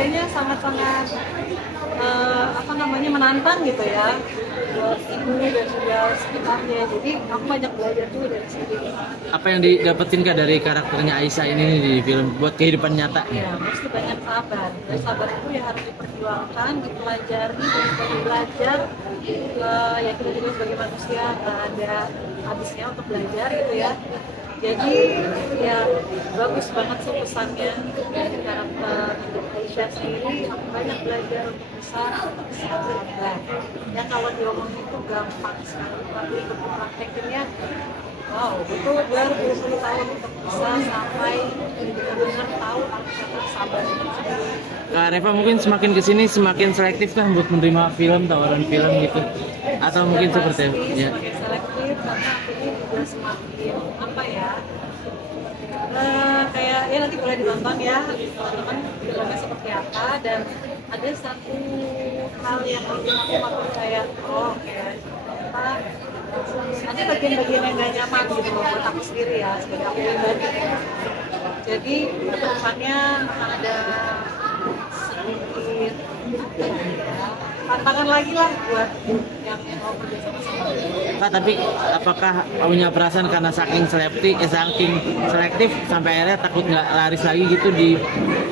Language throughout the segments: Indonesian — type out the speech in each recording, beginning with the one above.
kayaknya sangat-sangat apa namanya menantang gitu ya buat ibu dan juga sekitarnya. Jadi aku banyak belajar juga dari sini. Apa yang didapetin Kak dari karakternya Aisyah ini di film buat kehidupan nyata? Ya, mesti banyak sabar. Dan sabar itu ya harus diperjuangkan, dipelajari, dan belajar. Ya kita juga sebagai manusia nggak ada habisnya untuk belajar gitu ya. Jadi ya bagus banget sih pesannya dari karakter Aisyah sendiri. Aku banyak belajar untuk bisa sabar. Ya kalau diomongin itu gampang sekali, tapi untuk praktekinnya wow, itu berpuluh-puluh tahun untuk bisa sampai benar-benar tahu arti kata sabar itu sendiri. Kak Reva mungkin semakin kesini semakin selektif kan buat menerima film, tawaran film gitu, atau mungkin seperti itu? Ya. Semakin selektif karena akhirnya juga semakin apa ya? Kayak ya nanti boleh ditonton ya teman-teman filmnya seperti apa, dan ada satu hal yang bikin aku kayak oh kayak apa ada bagian-bagian yang gak nyaman gitu loh buat aku sendiri ya sebagai aku pribadi. Jadi kedepannya akan ada sedikit tantangan lagi lah buat yang mau kerja sama-sama. Kak, tapi apakah punya perasaan karena saking selektif sampai akhirnya takut nggak laris lagi gitu di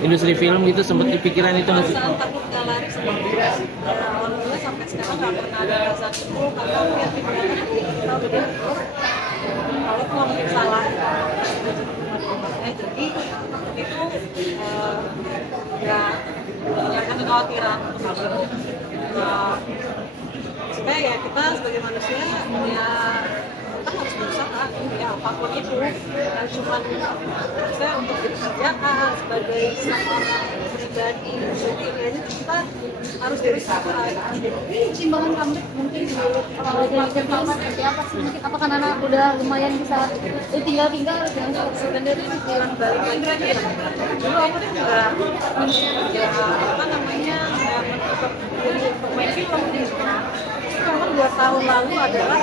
industri film gitu, sempet dipikiran itu nggak sih? Perasaan takut gak laris alhamdulillah sampai sekarang gak pernah ada rasa itu karena aku yakin banget kita udah diatur kalau itu mungkin salah jadi itu nggak ada kekhawatiran untuk aku. Supaya ya kita sebagai manusia ya kita harus berusaha ya apapun itu ya cuma saya untuk pekerjaan sebagai seorang pribadi sendiri aja kita harus berusaha. Pertimbangan kamu mungkin kalau belajar film seperti apa sih, mungkin apakah Nana udah lumayan bisa tinggal Sebenarnya pikiran balik lagi ya dulu aku tuh nggak ya apa namanya nggak menutup jadi pemain film gitu. Memang 2 tahun lalu adalah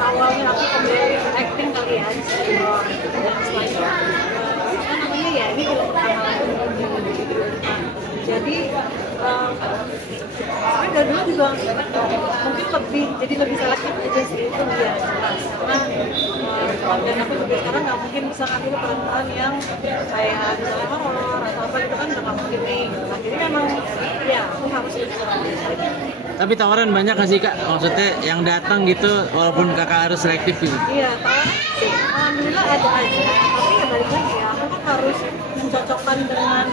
awalnya aku kembali acting kali ya di sinetron dan selanjutnya apa namanya ya ini film pertama jadi saya dari dulu juga mungkin lebih selektif aja sih itu ya jelas karena dan aku juga sekarang nggak mungkin bisa ngambil peran yang kayak misalnya horor atau apa itu kan udah nggak mungkin nih nah, jadi memang ya aku harus bisa. Tapi tawaran banyak nggak sih Kak? Maksudnya yang datang gitu walaupun Kakak harus selektif gitu? Iya, tawaran sih alhamdulillah ada aja tapi ya balik lagi ya aku kan harus mencocokkan dengan